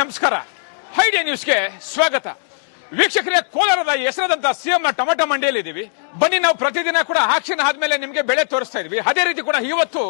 ನಮಸ್ಕಾರ ನ್ಯೂಸ್ ನ್ಯೂಸ್ಗೆ ಸ್ವಾಗತ ವೀಕ್ಷಕರೇ ಕೋಲಾರದ ನ ಟೊಮೆಟೊ ಮಂಡಿಯಲ್ಲಿ ಇದೀವಿ ಬನ್ನಿ ನಾವು ಪ್ರತಿದಿನ ಕೂಡ ಆಕ್ಷನ್ ಆದ್ಮೇಲೆ ನಿಮಗೆ ಬೆಳೆ ತೋರಿಸ್ತಾ ಇದ್ವಿ ಅದೇ ರೀತಿ ಕೂಡ ಇವತ್ತು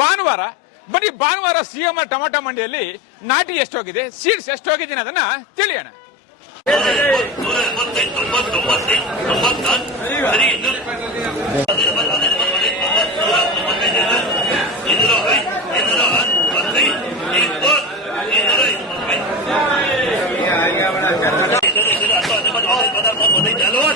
ಭಾನುವಾರ ಬನ್ನಿ ಭಾನುವಾರ ಸಿಎಂ ಟೊಮೆಟೊ ಮಂಡಿಯಲ್ಲಿ ನಾಟಿ ಎಷ್ಟೋಗಿದೆ ಸೀಡ್ಸ್ ಎಷ್ಟಿದೆ ಅದನ್ನ ತಿಳಿಯೋಣ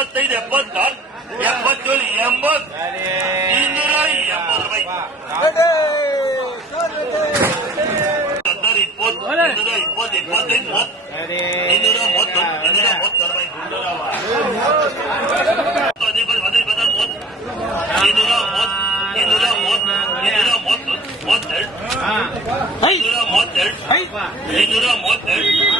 એમ્બત થઈ એમ્બત ધન એમ્બત જોઈ એમ્બત ઇન્દ્ર એમ્બત ભાઈ ઇન્દ્ર ઇપોત ઇપોત થઈ મત ઇન્દ્ર મત ધન ઇન્દ્ર મત ધન ભાઈ ઇન્દ્ર ઇન્દ્રા મોત ઇન્દ્રા મોત ઇન્દ્રા મોત ઇન્દ્રા મોત ઇન્દ્રા મોત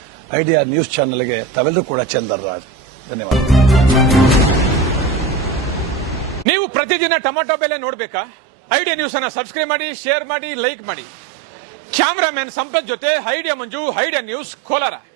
ಐಡಿಯಾ ನ್ಯೂಸ್ ಚಾನೆಲ್ಗೆ ಗೆ ಕೂಡ ಚಂದರ್ ಧನ್ಯವಾದ ನೀವು ಪ್ರತಿದಿನ ಟೊಮಾಟೊ ಬೆಲೆ ನೋಡ್ಬೇಕಾ ಐಡಿಯಾ ನ್ಯೂಸ್ ಅನ್ನ ಸಬ್ಸ್ಕ್ರೈಬ್ ಮಾಡಿ ಶೇರ್ ಮಾಡಿ ಲೈಕ್ ಮಾಡಿ ಮ್ಯಾನ್ ಸಂಪತ್ ಜೊತೆ idea Manju idea news Kolar